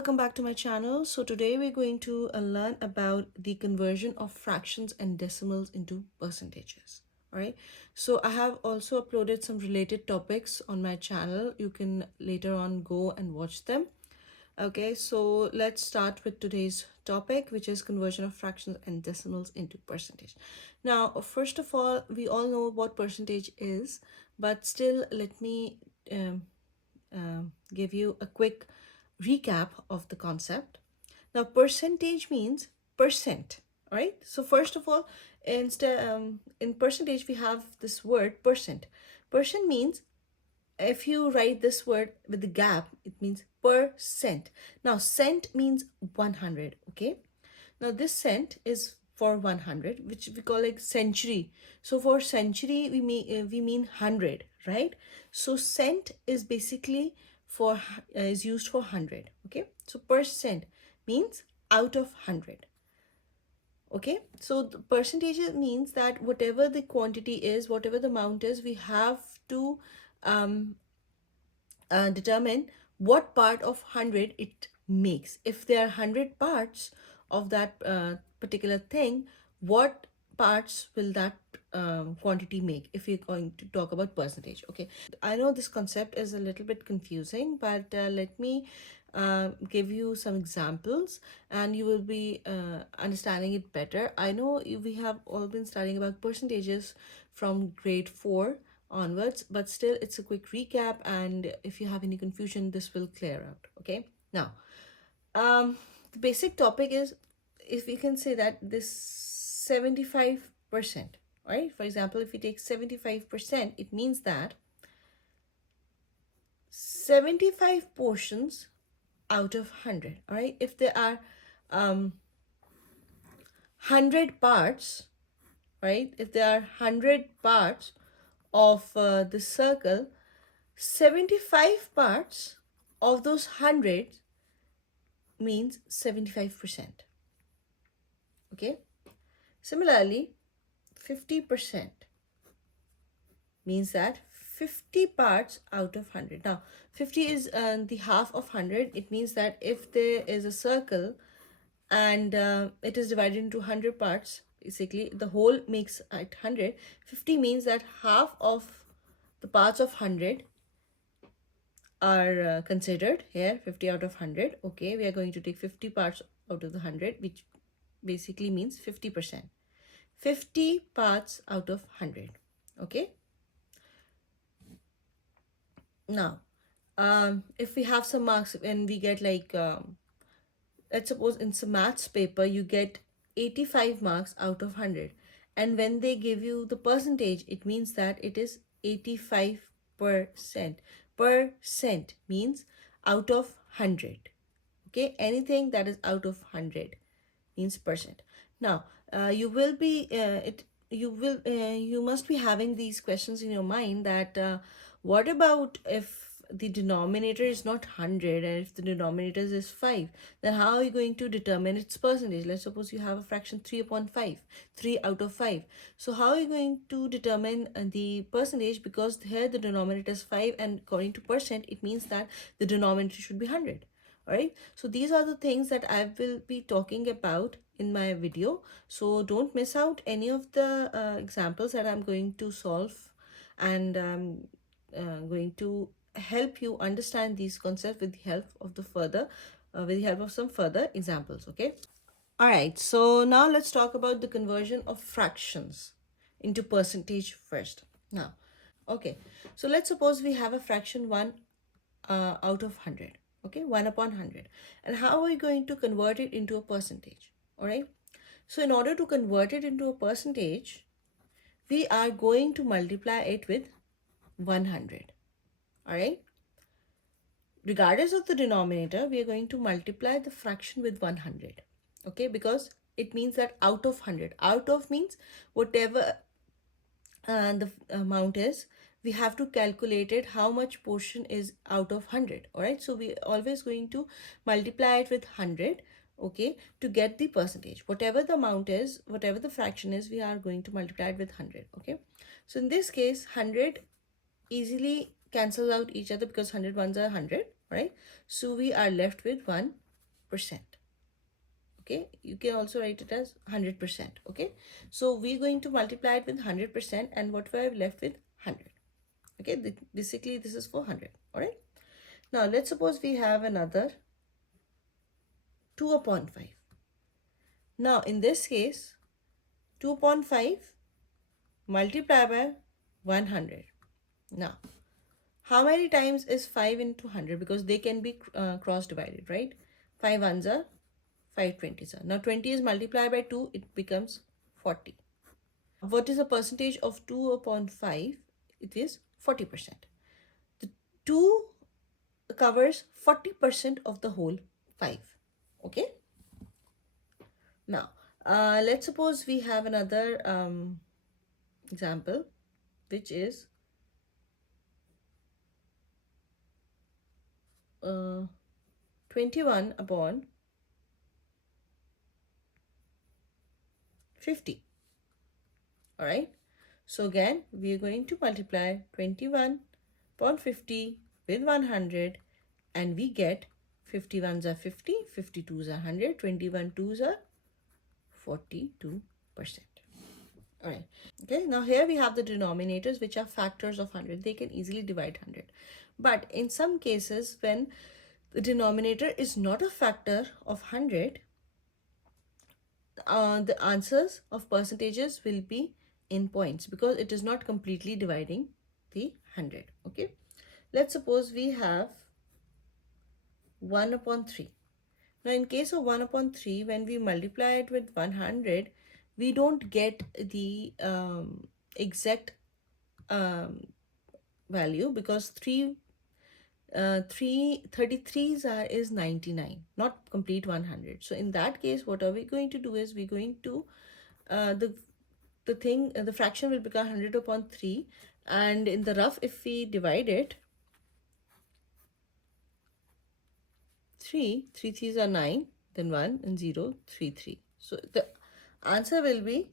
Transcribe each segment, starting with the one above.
welcome back to my channel. So today we're going to learn about the conversion of fractions and decimals into percentages. All right, so I have also uploaded some related topics on my channel. You can later on go and watch them. Okay, so let's start with today's topic, which is conversion of fractions and decimals into percentage. Now, first of all, we all know what percentage is, but still let me um, give you a quick recap of the concept. Now, percentage means percent, right? So first of all, in percentage, we have this word percent. Percent means, if you write this word with the gap, it means percent. Now, cent means 100, okay? Now, this cent is for 100, which we call like century. So for century, we mean 100, right? So cent is basically is used for 100, okay? So percent means out of 100. Okay, so the percentages means that whatever the quantity is, whatever the amount is, we have to um, determine what part of 100 it makes. If there are 100 parts of that particular thing, what parts will that quantity make, if we're going to talk about percentage. Okay, I know this concept is a little bit confusing, but let me give you some examples and you will be understanding it better. I know we have all been studying about percentages from grade 4 onwards, but still it's a quick recap, and if you have any confusion, this will clear out. Okay, now the basic topic is, if we can say that this 75%, right? For example, if we take 75%, it means that 75 portions out of 100. All right, if there are 100 parts, right? If there are 100 parts of the circle, 75 parts of those 100 means 75%. Okay. Similarly, 50% means that 50 parts out of 100. Now, 50 is the half of 100. It means that if there is a circle and it is divided into 100 parts, basically the whole makes at 100. 50 means that half of the parts of 100 are considered here. 50 out of 100. Okay, we are going to take 50 parts out of the 100, which basically means 50%. 50 parts out of 100. Okay, now if we have some marks and we get like let's suppose in some maths paper you get 85 marks out of 100, and when they give you the percentage, it means that it is 85%. Percent means out of 100. Okay, anything that is out of 100 means percent. Now you must be having these questions in your mind that what about if the denominator is not 100 and if the denominator is 5, then how are you going to determine its percentage? Let's suppose you have a fraction 3 upon 5, 3 out of 5. So how are you going to determine the percentage? Because here the denominator is 5, and according to percent, it means that the denominator should be 100. All right, so these are the things that I will be talking about in my video, so don't miss out any of the examples that I'm going to solve, and going to help you understand these concepts with the help of some further examples. Okay, all right, so now let's talk about the conversion of fractions into percentage first. Now, okay, so let's suppose we have a fraction 1 out of 100. Okay, 1 upon 100. And how are we going to convert it into a percentage? All right, so in order to convert it into a percentage, we are going to multiply it with 100. All right, regardless of the denominator, we are going to multiply the fraction with 100. Okay, because it means that out of 100. Out of means whatever the amount is, we have to calculate it how much portion is out of 100. All right, so we always going to multiply it with 100, okay, to get the percentage. Whatever the amount is, whatever the fraction is, we are going to multiply it with 100. Okay, so in this case 100 easily cancels out each other because 100 ones are 100, right? So we are left with 1 Okay, you can also write it as 100%. Okay, so we're going to multiply it with 100%, and what we're left with 100. Okay, basically this is for 100. All right, now let's suppose we have another 2 upon 5. Now in this case, 2 upon 5 multiply by 100. Now how many times is 5 into 100? Because they can be cross divided, right? 5 ones are 5 20s are. Now 20 is multiplied by 2, it becomes 40. What is the percentage of 2 upon 5? It is 40%. The 2 covers 40% of the whole 5. Okay. Now, let's suppose we have another example, which is 21 upon 50. All right. So again, we are going to multiply 21 upon 50 with 100, and we get 51s are 50, 52s are 100, 21 2s are 42%. All right. Okay, now here we have the denominators, which are factors of 100. They can easily divide 100. But in some cases, when the denominator is not a factor of 100, the answers of percentages will be in points because it is not completely dividing the 100. Okay, let's suppose we have 1 upon 3. Now in case of 1 upon 3, when we multiply it with 100, we don't get the exact value, because 33s is 99, not complete 100. So in that case, what are we going to do is we're going to the fraction will become 100 upon 3, and in the rough, if we divide it, 3 threes are 9, then 1 and 0 3 3. So the answer will be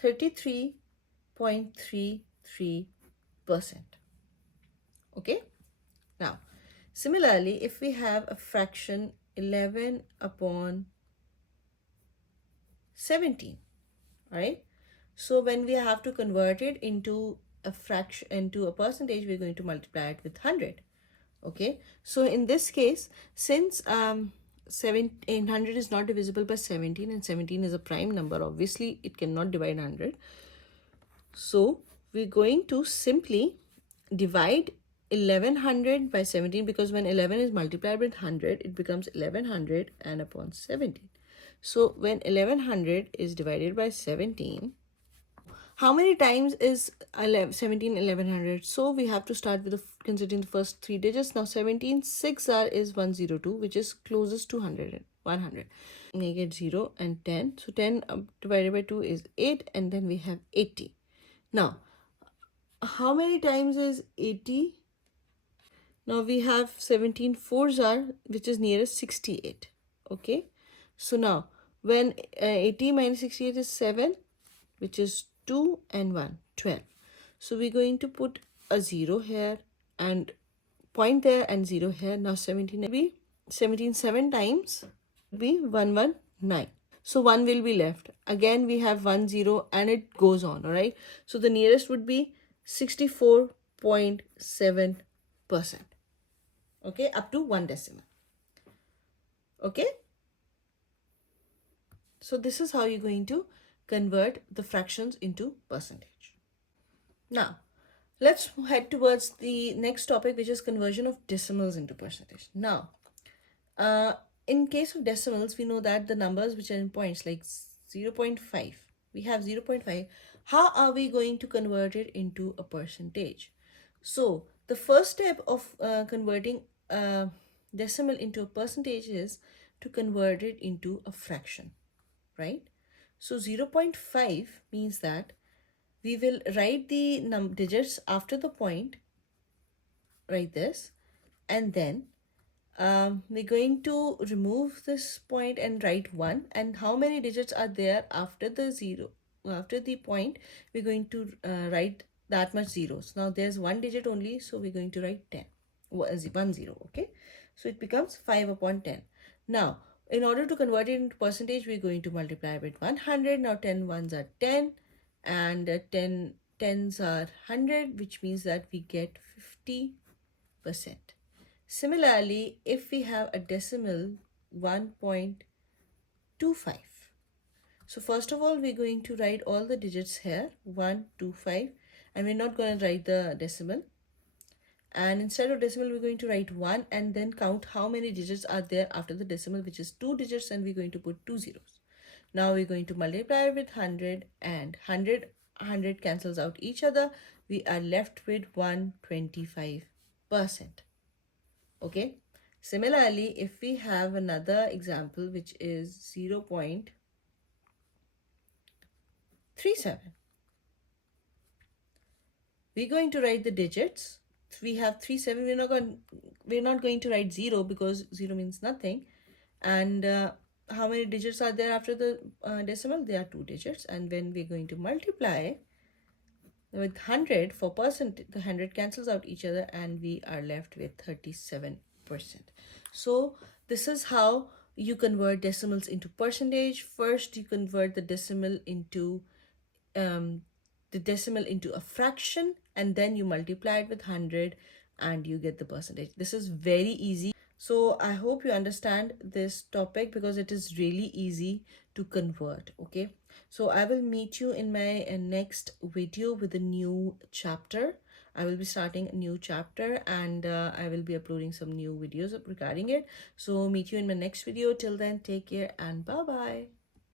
33.33%. Okay. Now similarly, if we have a fraction 11 upon 17, right? So when we have to convert it into a fraction, into a percentage, we're going to multiply it with 100. Okay, so in this case, since 700 is not divisible by 17, and 17 is a prime number, obviously it cannot divide 100. So we're going to simply divide 1100 by 17, because when 11 is multiplied with 100, it becomes 1100 and upon 17. So when 1100 is divided by 17, how many times is 17 1100? So we have to start with considering the first 3 digits. Now 17 6 are is 102, which is closest to 100. Make it 0 and 10. So 10 divided by 2 is 8, and then we have 80. Now how many times is 80? Now we have 17 fours are, which is nearest 68. Okay, so now when 80 minus 68 is 7, which is 2 and 1 12. So we're going to put a 0 here and point there and 0 here. Now 17 will be 17 7 times be 119. So 1 will be left. Again we have 1 0 and it goes on. All right, so the nearest would be 64.7%. Okay, up to 1 decimal. Okay, so this is how you're going to convert the fractions into percentage. Now let's head towards the next topic, which is conversion of decimals into percentage. Now in case of decimals, we know that the numbers which are in points, like 0.5, we have 0.5. How are we going to convert it into a percentage? So the first step of converting a decimal into a percentage is to convert it into a fraction, right? So 0.5 means that we will write the digits after the point, write this, and then we're going to remove this point and write 1. And how many digits are there after the 0, after the point? We're going to write that much zeros. Now there's 1 digit only, so we're going to write 10, 1 0. Okay, so it becomes 5 upon 10. Now In order to convert it into percentage, we're going to multiply with 100. Now 10 ones are 10 and 10 tens are 100, which means that we get 50%. Similarly, if we have a decimal 1.25. So first of all, we're going to write all the digits here, 1, 2, 5, and we're not going to write the decimal. And instead of decimal, we're going to write 1 and then count how many digits are there after the decimal, which is 2 digits, and we're going to put 2 zeros. Now we're going to multiply with 100 and 100 cancels out each other. We are left with 125%. Okay. Similarly, if we have another example, which is 0.37, we're going to write the digits. We have 37. We're not going to write 0 because 0 means nothing. And how many digits are there after the decimal? There are 2 digits. And when we're going to multiply with 100 for percent, the 100 cancels out each other and we are left with 37%. So this is how you convert decimals into percentage. First, you convert the decimal into a fraction, and then you multiply it with 100 and you get the percentage. This is very easy. So I hope you understand this topic because it is really easy to convert. Okay, so I will meet you in my next video with a new chapter. I will be starting a new chapter and I will be uploading some new videos regarding it. So meet you in my next video. Till then, take care and bye bye.